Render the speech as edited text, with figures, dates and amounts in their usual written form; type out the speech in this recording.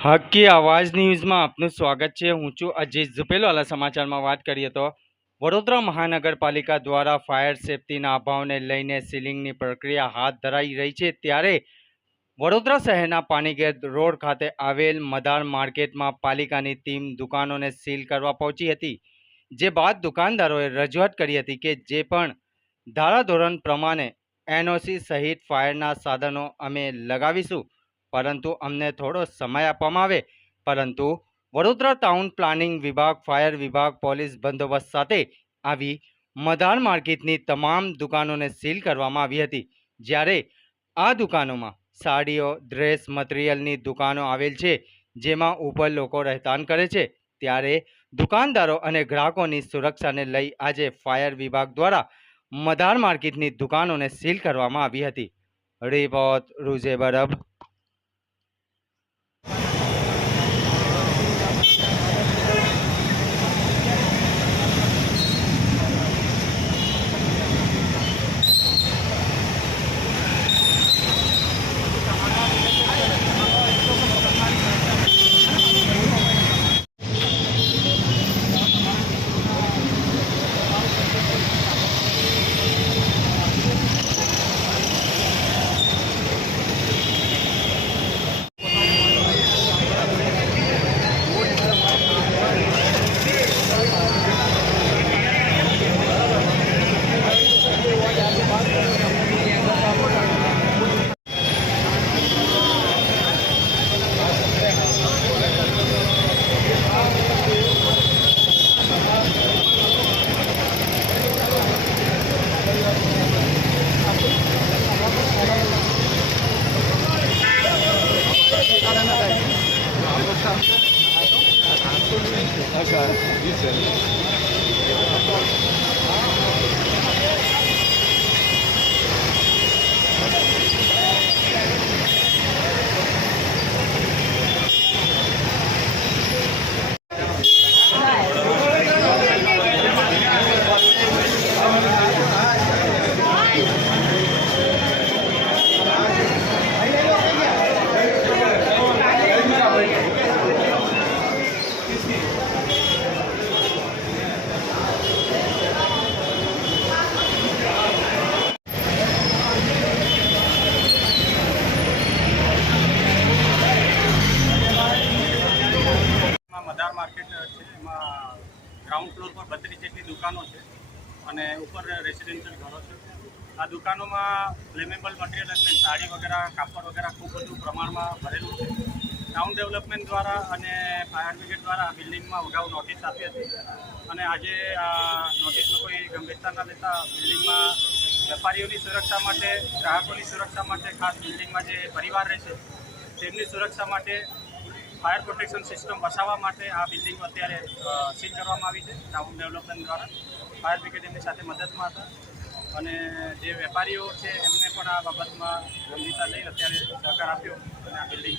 હકી આવાજ ન્યૂઝમાં આપનું સ્વાગત છે। હું છું અજીત ઝુપેલવાલા। સમાચારમાં વાત કરીએ તો વડોદરા મહાનગરપાલિકા દ્વારા ફાયર સેફટીના અભાવને લઈને સીલિંગની પ્રક્રિયા હાથ ધરાઈ રહી છે। ત્યારે વડોદરા શહેરના પાણીગેટ રોડ ખાતે આવેલ મદાર માર્કેટમાં પાલિકાની ટીમ દુકાનોને સીલ કરવા પહોંચી હતી। જે બાદ દુકાનદારોએ રજૂઆત કરી હતી કે જે પણ ધારાધોરણ પ્રમાણે એનઓસી સહિત ફાયરના સાધનો અમે લગાવીશું, પરંતુ અમને થોડો સમય આપવામાં આવે। પરંતુ વડોદરા ટાઉન પ્લાનિંગ વિભાગ, ફાયર વિભાગ, પોલીસ બંદોબસ્ત સાથે આવી મદાર માર્કેટની તમામ દુકાનોને સીલ કરવામાં આવી હતી। જ્યારે આ દુકાનોમાં સાડીઓ, ડ્રેસ મટીરિયલની દુકાનો આવેલ છે, જેમાં ઉપર લોકો રહેઠાણ કરે છે। ત્યારે દુકાનદારો અને ગ્રાહકોની સુરક્ષાને લઈ આજે ફાયર વિભાગ દ્વારા મદાર માર્કેટની દુકાનોને સીલ કરવામાં આવી હતી। રિપોર્ટ રૂઝે બરબ। મદાર માર્કેટ છે, એમાં ગ્રાઉન્ડ ફ્લોર પર 32 જેટલી દુકાનો છે અને ઉપર રેસિડેન્શિયલ ઘરો છે। આ દુકાનોમાં ફ્લેમેબલ મટીરિયલ એટલે સાડી વગેરે, કાપડ વગેરે ખૂબ બધું પ્રમાણમાં ભરેલું છે। ટાઉન ડેવલપમેન્ટ દ્વારા અને ફાયર બ્રિગેડ દ્વારા બિલ્ડિંગમાં અગાઉ નોટિસ આપી હતી અને આજે આ નોટિસનો કોઈ ગંભીરતા ન લેતા બિલ્ડિંગમાં વેપારીઓની સુરક્ષા માટે, ગ્રાહકોની સુરક્ષા માટે, ખાસ બિલ્ડિંગમાં જે પરિવાર રહેશે તેમની સુરક્ષા માટે ફાયર પ્રોટેક્શન સિસ્ટમ વસાવવા માટે આ બિલ્ડિંગ અત્યારે સીલ કરવામાં આવી છે ટાઉન ડેવલપમેન્ટ દ્વારા। ફાયર બ્રિગેડ એમની સાથે મદદમાં હતા અને જે વેપારીઓ છે એમને પણ આ બાબતમાં ગંભીરતા લઈ અત્યારે સહકાર આપ્યો અને આ બિલ્ડિંગ